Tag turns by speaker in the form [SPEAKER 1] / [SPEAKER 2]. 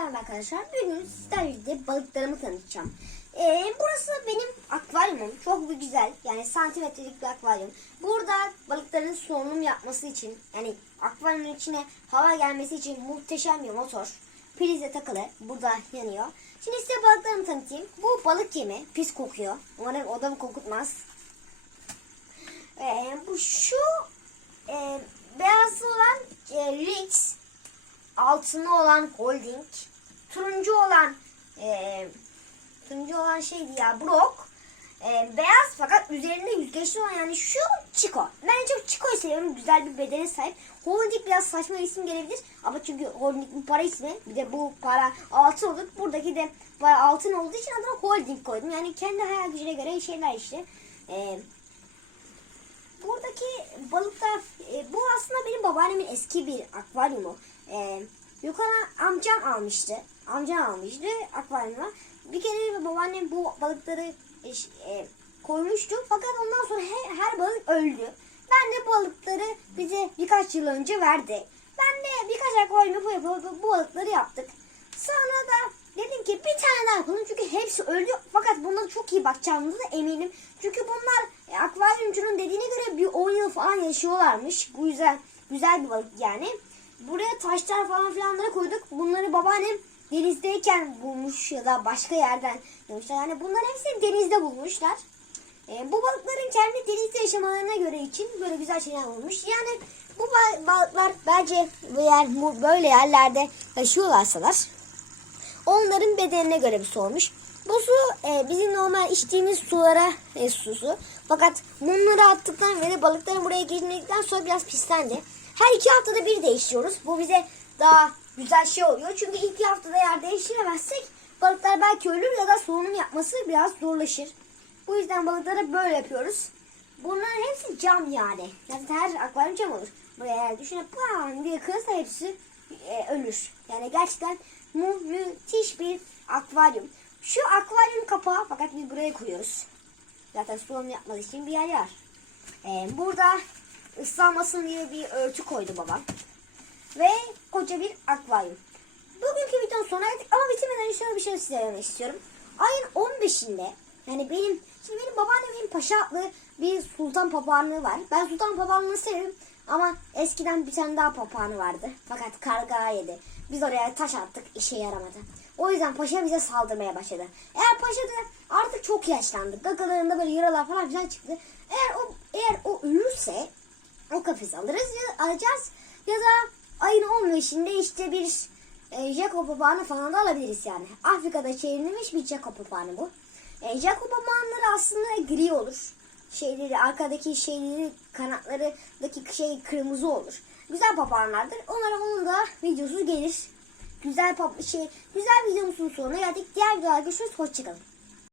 [SPEAKER 1] merhaba arkadaşlar. Bugün sizlerle balıklarımı tanıtacağım. Ee, burası benim akvaryumum. Çok bir güzel. Yani santimetrelik bir akvaryum. Burada balıkların solunum yapması için yani akvaryumun içine hava gelmesi için muhteşem bir motor. Prize takılı. Burada yanıyor. Şimdi size balıklarımı tanıtayım. Bu balık yemi. Pis kokuyor. Umarım odamı kokutmaz. Ee, bu şu e, beyazlı olan e, Rix altını olan holding, turuncu olan e, turuncu olan şeydi ya Brock, e, beyaz fakat üzerinde yüzgeçli olan yani şu Chico. Ben çok Chico'yu seviyorum. Güzel bir bedene sahip. Holding biraz saçma isim gelebilir ama çünkü holding bir para ismi. Bir de bu para altın olur. Buradaki de para altın olduğu için adına holding koydum. Yani kendi hayal gücüne göre şeyler işte. E, buradaki balıklar e, bu aslında benim babaannemin eski bir akvaryumu. E, Yukarı amcam almıştı. Amcam almıştı akvaryuma. Bir kere babaannem bu balıkları e, e, koymuştu. Fakat ondan sonra her, her balık öldü. Ben de balıkları bize birkaç yıl önce verdi. Ben de birkaç akvaryum bu, bu, bu balıkları yaptık. Sonra da dedim ki bir tane daha yapalım çünkü hepsi öldü. Fakat bunlara çok iyi bakacağımızı da eminim. Çünkü bunlar e, akvaryumcunun dediğine göre bir 10 yıl falan yaşıyorlarmış. Bu yüzden güzel bir balık yani. Buraya taşlar falan filanları koyduk. Bunları babaannem denizdeyken bulmuş ya da başka yerden bulmuşlar. Yani bunların hepsini denizde bulmuşlar. E, bu balıkların kendi denizde yaşamalarına göre için böyle güzel şeyler olmuş. Yani bu ba- balıklar bence bu böyle yerlerde yaşıyorlarsalar onların bedenine göre bir su olmuş. Bu su e, bizim normal içtiğimiz sulara e, susu. Fakat mumları attıktan ve de balıkların buraya girdikten sonra biraz pislendi. Her iki haftada bir değiştiriyoruz. Bu bize daha güzel şey oluyor. Çünkü ilk haftada yer değiştiremezsek balıklar belki ölür ya da solunum yapması biraz zorlaşır. Bu yüzden balıklara böyle yapıyoruz. Bunların hepsi cam yani. Yani her akvaryum cam olur. Buraya eğer düşünüp bam diye kırılsa hepsi e, ölür. Yani gerçekten mu müthiş bir akvaryum. Şu akvaryum kapağı fakat biz buraya koyuyoruz. Zaten sulama yapmak için bir yer var. E, burada ıslanmasın diye bir örtü koydu babam. Ve koca bir akvaryum. Bugünkü videonun sonuna geldik ama bitirmeden şöyle bir şey size istiyorum. Ayın 15'inde yani benim şimdi benim babaannemin paşa adlı bir sultan papağanlığı var. Ben sultan papağanlığını severim ama eskiden bir tane daha papağanı vardı. Fakat karga yedi. Biz oraya taş attık işe yaramadı. O yüzden paşa bize saldırmaya başladı. Eğer paşa da artık çok yaşlandı. Gagalarında böyle yaralar falan filan çıktı. Eğer o eğer o ölürse o kafesi alırız ya alacağız ya da ayın 15'inde işte bir e, Jaco papağanı falan da alabiliriz yani. Afrika'da çevrilmiş bir Jaco papağanı bu. E, Jaco papağanları aslında gri olur. Şeyleri arkadaki şeyleri kanatlarındaki şey kırmızı olur. Güzel papağanlardır. Onlara onun da videosu gelir. Güzel pap şey güzel videomuzun sonuna geldik. Diğer videoda görüşürüz. Hoşçakalın.